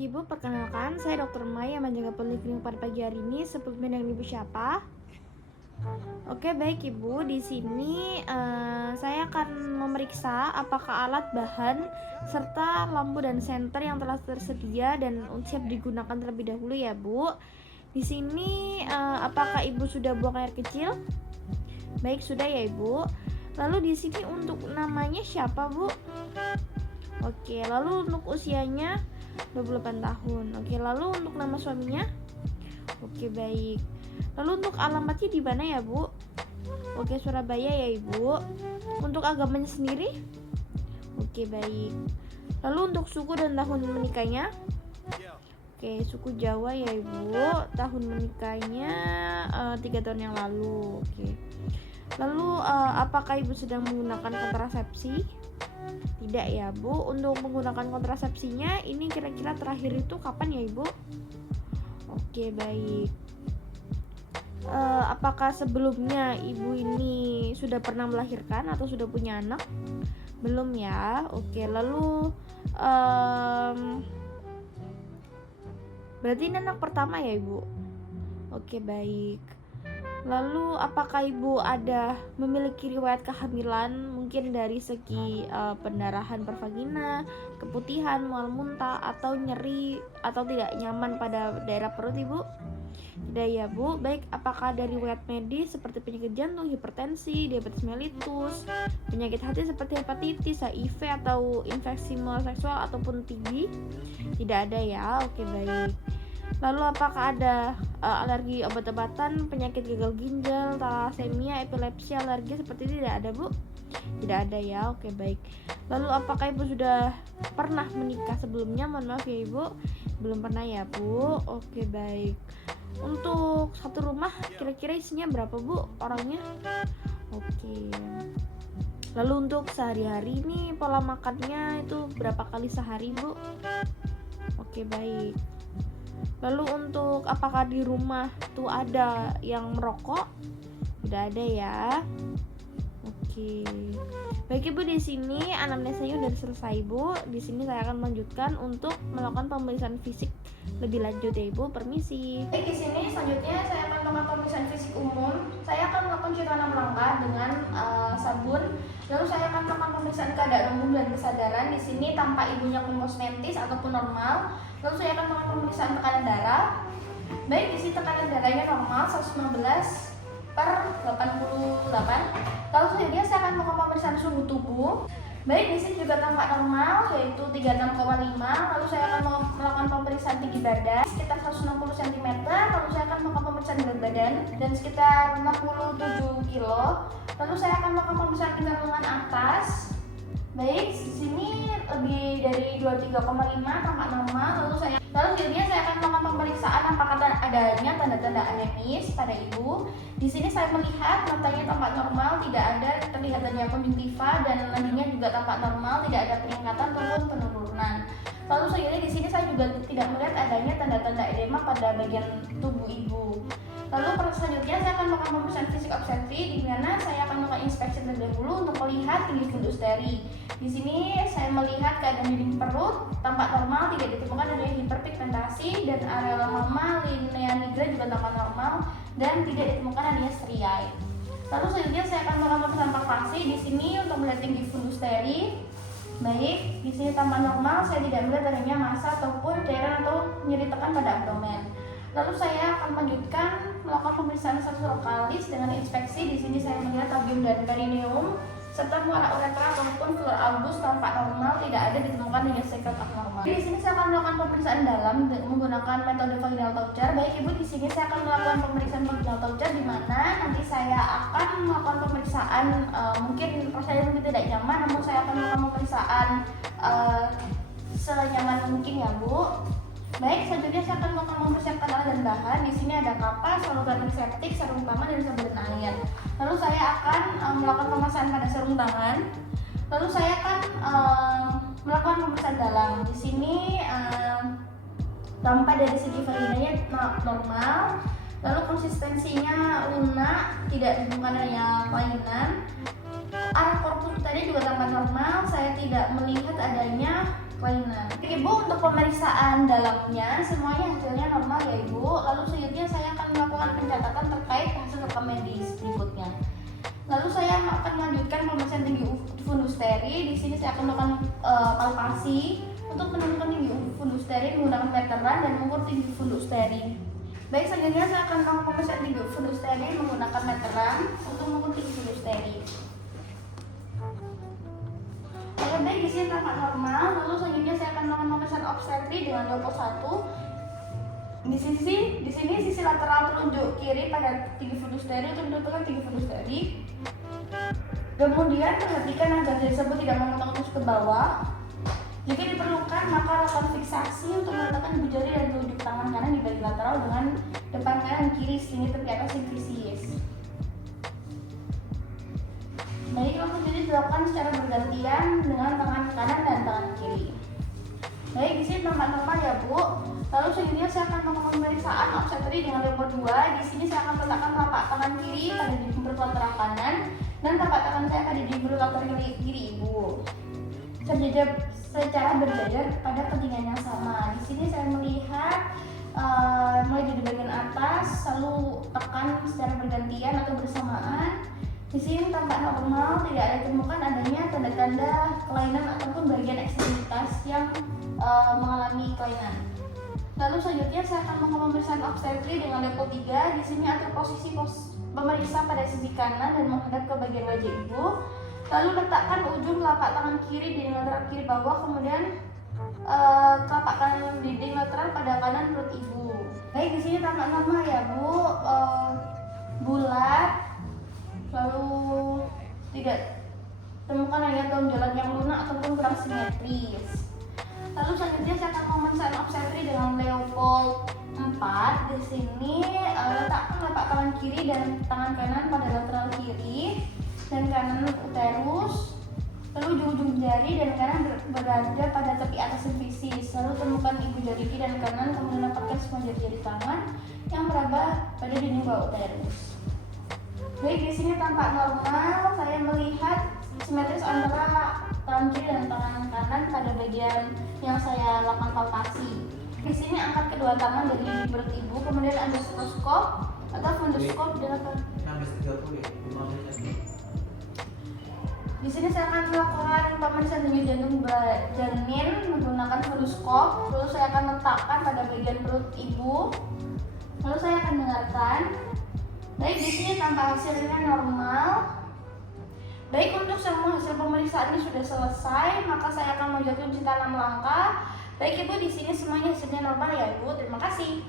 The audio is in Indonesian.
Ibu, perkenalkan, saya Dr. Mai yang menjaga poliklinik pada pagi hari ini. Sebelumnya dengan Ibu siapa? Oke, baik Ibu. Di sini saya akan memeriksa apakah alat, bahan, serta lampu dan senter yang telah tersedia dan siap digunakan terlebih dahulu ya, Bu. Di sini apakah Ibu sudah buang air kecil? Baik, sudah ya, Ibu. Lalu di sini untuk namanya siapa, Bu? Oke, lalu untuk usianya 28 tahun. Oke, lalu untuk nama suaminya? Oke, baik. Lalu untuk alamatnya di mana ya, Bu? Oke, Surabaya ya, Ibu. Untuk agamanya sendiri? Oke, baik. Lalu untuk suku dan tahun menikahnya? Oke, suku Jawa ya, Ibu. Tahun menikahnya 3 tahun yang lalu. Oke. Lalu apakah Ibu sedang menggunakan kontrasepsi? Tidak ya, Bu. Untuk menggunakan kontrasepsinya ini kira-kira terakhir itu kapan ya, Ibu? Oke, baik. Apakah sebelumnya Ibu ini sudah pernah melahirkan atau sudah punya anak? Belum ya. Oke, lalu berarti ini anak pertama ya, Ibu? Oke, baik. Lalu apakah Ibu ada memiliki riwayat kehamilan mungkin dari segi pendarahan per vagina, keputihan, mual muntah, atau nyeri atau tidak nyaman pada daerah perut, Ibu? Tidak ya, Bu. Baik, apakah ada riwayat medis seperti penyakit jantung, hipertensi, diabetes mellitus, penyakit hati seperti hepatitis, HIV, atau infeksi menular seksual ataupun TB? Tidak ada ya. Oke, baik. Lalu apakah ada alergi obat-obatan, penyakit gagal ginjal, thalassemia, epilepsi, alergi seperti itu? Tidak ada, Bu? Tidak ada ya. Oke, baik. Lalu apakah Ibu sudah pernah menikah sebelumnya? Mohon maaf ya, Ibu. Belum pernah ya, Bu. Oke, baik. Untuk satu rumah kira-kira isinya berapa, Bu, orangnya? Oke. Lalu untuk sehari-hari ini pola makannya itu berapa kali sehari, Bu? Oke, baik. Lalu untuk apakah di rumah tuh ada yang merokok? Tidak ada ya. Oke. Baik, Ibu, di sini anamnesanya sudah selesai, Bu. Di sini saya akan melanjutkan untuk melakukan pemeriksaan fisik lebih lanjut ya, Ibu. Permisi. Baik, di sini selanjutnya saya akan melakukan pemeriksaan fisik umum. Saya akan melakukan cek 6 langkah dengan sabun. Lalu saya akan melakukan pemeriksaan keadaan umum dan kesadaran. Di sini tanpa ibunya komposmentis ataupun normal. Lalu saya akan melakukan pemeriksaan tekanan darah. Baik, di sini tekanan darahnya normal 115/88. Lalu selanjutnya saya akan melakukan pemeriksaan suhu tubuh. Baik, di sini juga tampak normal yaitu 36,5. Lalu saya akan melakukan pemeriksaan tinggi badan sekitar 160 cm. Lalu saya akan melakukan pemeriksaan berat badan dan sekitar 67 kg. Lalu saya akan melakukan pemeriksaan tingkat lengan atas. Baik, di sini lebih dari 23,5 tampak normal. Lalu selanjutnya saya akan melakukan pemeriksaan apakah adanya tanda-tanda anemis pada Ibu. Di sini saya melihat matanya tampak normal, tidak ada terlihat adanya konjungtiva dan lengannya juga tampak normal, tidak ada peningkatan ataupun penurunan. Lalu selanjutnya di sini saya juga tidak melihat adanya tanda-tanda edema pada bagian tubuh Ibu. Lalu selanjutnya saya akan melakukan pemeriksaan fisik obstetri di mana saya akan melakukan inspeksi terlebih dahulu untuk melihat tinggi fundus usteri. Di sini saya melihat keadaan dinding perut tampak normal, tidak ditemukan adanya hiperpigmentasi dan areola mama, linea nigra juga tampak normal dan tidak ditemukan adanya striae. Lalu selanjutnya saya akan melakukan pemeriksaan palpasi di sini untuk melihat tinggi fundus usteri. Baik, di sini tampak normal, saya tidak melihat adanya massa ataupun cairan atau nyeri tekan pada abdomen. Lalu saya akan melanjutkan melakukan pemeriksaan lokalis dengan inspeksi. Di sini saya melihat labium dan perineum serta muara uretra ataupun fluor albus tampak normal, tidak ada ditemukan dengan sekret abnormal. Di sini saya akan melakukan pemeriksaan dalam menggunakan metode vaginal toucher. Baik, Ibu, di sini saya akan melakukan pemeriksaan vaginal toucher di mana nanti saya akan melakukan pemeriksaan mungkin rasanya mungkin tidak nyaman, namun saya akan melakukan pemeriksaan senyaman mungkin ya, Bu. Baik, selanjutnya saya akan melakukan mempersiapkan alat dan bahan. Di sini ada kapas, saluran antiseptik, sarung tangan, dan sabun air. Lalu saya akan melakukan pemasangan pada sarung tangan. Lalu saya akan melakukan pemeriksaan dalam. Di sini tampak dari segi vaginanya normal. Lalu konsistensinya lunak, tidak ditemukan adanya kelainan. Arah korpus tadi juga tampak normal. Saya tidak melihat adanya kelainan. Baik Ibu, untuk pemeriksaan dalamnya semuanya hasilnya normal ya Ibu. Lalu selanjutnya saya akan melakukan pencatatan terkait hasil rekam medis berikutnya. Lalu saya akan melanjutkan pemeriksaan tinggi fundus teri. Di sini saya akan melakukan palpasi untuk menentukan tinggi fundus teri menggunakan meteran dan mengukur tinggi fundus teri. Baik, selanjutnya saya akan melakukan pemeriksaan tinggi fundus teri menggunakan meteran untuk mengukur tinggi fundus teri. Oke, baik, di sini tampak normal. Lalu selanjutnya saya akan melakukan pemeriksaan obstetri dengan Leopold 1. Di sini sisi lateral telunjuk kiri pada tinggi fundus teri untuk menentukan tinggi fundus teri. Kemudian perhatikan agar jari tersebut tidak memotong terus ke bawah. Jika diperlukan, maka lakukan fiksasi untuk meletakkan ibu jari dan telunjuk tangan kanan di bagian lateral dengan depan kanan kiri sini tepi atas yang fisis. Baik, langsung jadi dilakukan secara bergantian dengan tangan kanan dan tangan kiri. Baik, di sini tampak normal ya Bu. Lalu selanjutnya saya akan melakukan pemeriksaan obstetri dengan Leopold 2. Di sini saya akan meletakkan telapak tangan kiri pada dinding perut lateral kanan dan telapak tangan saya pada dinding perut lateral kiri Ibu. Secara berjajar pada ketinggian yang sama. Di sini saya melihat mulai dari bagian atas, lalu tekan secara bergantian atau bersamaan. Di sini tampak normal, tidak ada temukan adanya tanda-tanda kelainan ataupun bagian ekstremitas yang mengalami kelainan. Lalu selanjutnya saya akan melakukan pemeriksaan obstetri dengan Leopold 3. Di sini atur posisi pemeriksa pada sisi kanan dan menghadap ke bagian wajah Ibu. Lalu letakkan ujung telapak tangan kiri di lateral kiri bawah, kemudian telapak kanan dinding lateral pada kanan perut Ibu. Baik, di sini tampak normal ya Bu, bulat, lalu tidak temukan adanya tonjolan yang lunak ataupun kurang simetris. Lalu selanjutnya saya akan pemeriksaan obstetri dengan Leopold 4. Di sini letakkan telapak tangan kiri dan tangan kanan pada lateral kiri dan kanan uterus. Lalu ujung-ujung jari dan kanan berada pada tepi atas fisis. Lalu temukan ibu jari kiri dan kanan, kemudian dapatkan semua jari-jari tangan yang berada pada dinding bawah uterus. Baik, di sini tampak normal. Saya melihat simetris antara tangan kiri dan tangan kanan pada bagian yang saya lakukan palpasi. Di sini angkat kedua tangan dari dinding perut Ibu, kemudian ada stetoskop atau fundoskop dengan 16.30 ya, 15 menit. Di sini saya akan melakukan pemeriksaan denyut jantung janin menggunakan fundoskop. Lalu saya akan letakkan pada bagian perut Ibu. Lalu saya akan dengarkan. Baik, di sini tampak hasilnya normal. Baik, untuk semua hasil pemeriksaan ini sudah selesai, maka saya akan menjatuhkan uji tanam langkah. Baik Ibu, di sini semuanya hasilnya normal ya Ibu. Terima kasih.